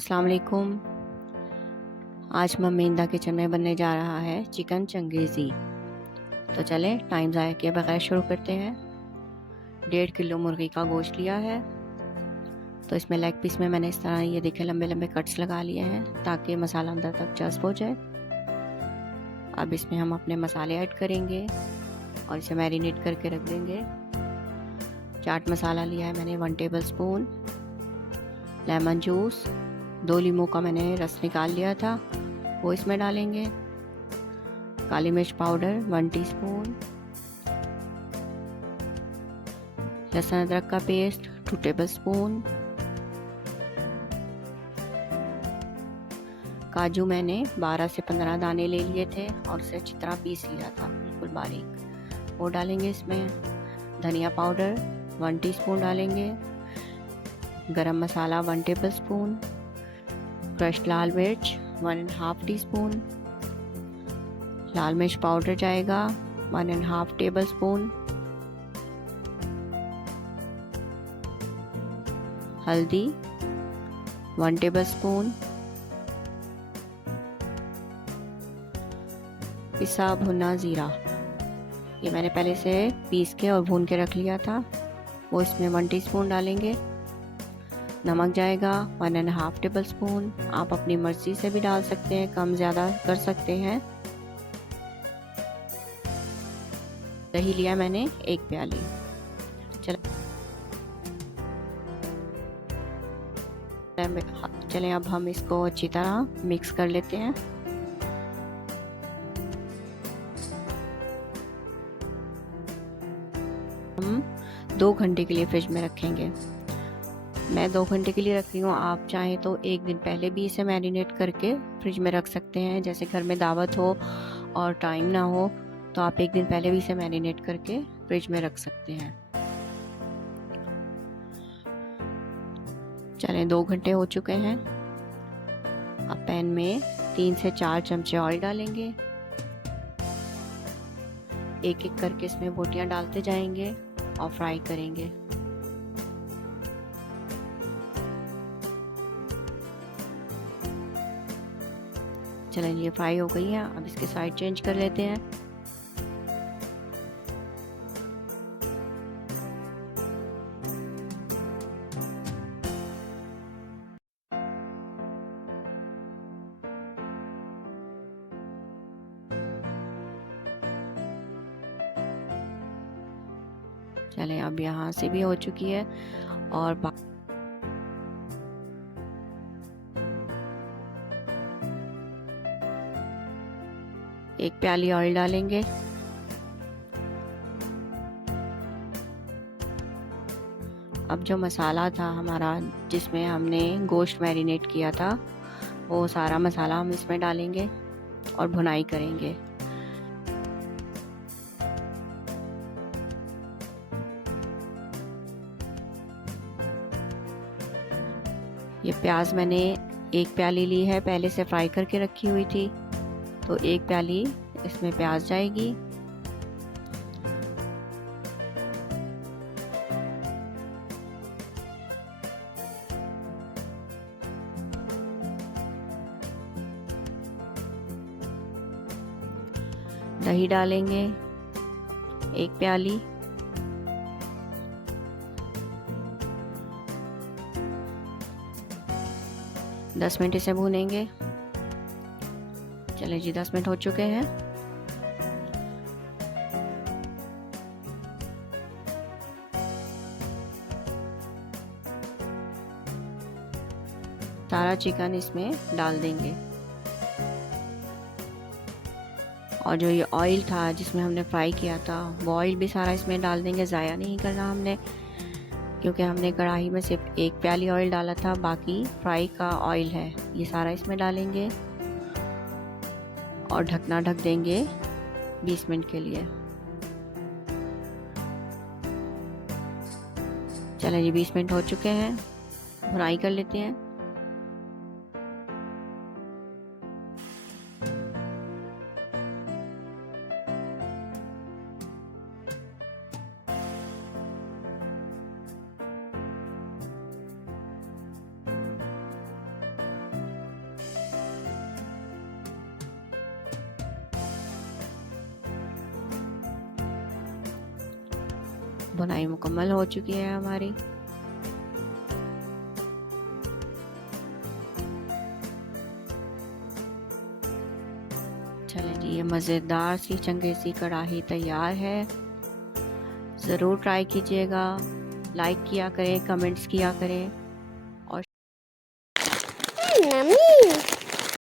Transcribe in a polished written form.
अस्सलाम वालेकुम। आज मम्मी इंदा किचन में बनने जा रहा है चिकन चंगेज़ी। तो चलें टाइम ज़ाया किए बगैर शुरू करते हैं। 1.5 किलो मुर्गी का गोश्त लिया है। तो इसमें लेग पीस में मैंने इस तरह ये देखे लंबे लंबे कट्स लगा लिए हैं ताकि मसाला अंदर तक जज़्ब हो जाए। अब इसमें हम अपने मसाले ऐड करेंगे और इसे मैरिनेट करके रख देंगे। चाट मसाला लिया है मैंने 1 टेबल स्पून। लेमन जूस 2 लीमू का मैंने रस निकाल लिया था, वो इसमें डालेंगे। काली मिर्च पाउडर 1 टीस्पून। लहसुन अदरक का पेस्ट 2 टेबल स्पून। काजू मैंने 12 से 15 दाने ले लिए थे और उसे अच्छी तरह पीस लिया था बिल्कुल बारीक, वो डालेंगे इसमें। धनिया पाउडर 1 टीस्पून डालेंगे। गरम मसाला 1 टेबल स्पून। क्रश्ड लाल मिर्च 1.5 टीस्पून। लाल मिर्च पाउडर जाएगा 1.5 टेबल स्पून। हल्दी 1 टेबल स्पून। पिसा भुना ज़ीरा, ये मैंने पहले से पीस के और भून के रख लिया था, वो इसमें 1 टीस्पून डालेंगे। नमक जाएगा 1.5 टेबल स्पून। आप अपनी मर्ज़ी से भी डाल सकते हैं, कम ज़्यादा कर सकते हैं। दही लिया मैंने 1 प्याली। चलें अब हम इसको अच्छी तरह मिक्स कर लेते हैं। हम 2 घंटे के लिए फ्रिज में रखेंगे। मैं 2 घंटे के लिए रख रही हूँ, आप चाहें तो 1 दिन पहले भी इसे मैरिनेट करके फ्रिज में रख सकते हैं। जैसे घर में दावत हो और टाइम ना हो तो आप 1 दिन पहले भी इसे मैरिनेट करके फ्रिज में रख सकते हैं। चलें 2 घंटे हो चुके हैं। अब पैन में 3 से 4 चमचे ऑयल डालेंगे। एक एक करके इसमें बोटियां डालते जाएंगे और फ्राई करेंगे। चलें ये फ्राई हो गई है, अब इसके साइड चेंज कर लेते हैं। चलें अब यहाँ से भी हो चुकी है और 1 प्याली ऑयल डालेंगे। अब जो मसाला था हमारा जिसमें हमने गोश्त मैरिनेट किया था, वो सारा मसाला हम इसमें डालेंगे और भुनाई करेंगे। ये प्याज मैंने 1 प्याली ली है, पहले से फ्राई करके रखी हुई थी, तो 1 प्याली इसमें प्याज जाएगी। दही डालेंगे 1 प्याली। दस मिनट इसे भूनेंगे। चलें जी 10 मिनट हो चुके हैं। सारा चिकन इसमें डाल देंगे और जो ये ऑयल था जिसमें हमने फ्राई किया था, वो ऑयल भी सारा इसमें डाल देंगे। ज़ाया नहीं करना हमने, क्योंकि हमने कढ़ाई में सिर्फ 1 प्याली ऑयल डाला था, बाकी फ्राई का ऑयल है, ये सारा इसमें डालेंगे और ढकना ढक देंगे 20 मिनट के लिए। चलें जी 20 मिनट हो चुके हैं, भुनाई कर लेते हैं। बुनाई मुकम्मल हो चुकी है हमारी। चलिए जी, ये मज़ेदार सी चंगेज़ी कढ़ाई तैयार है। ज़रूर ट्राई कीजिएगा, लाइक किया करें, कमेंट्स किया करें।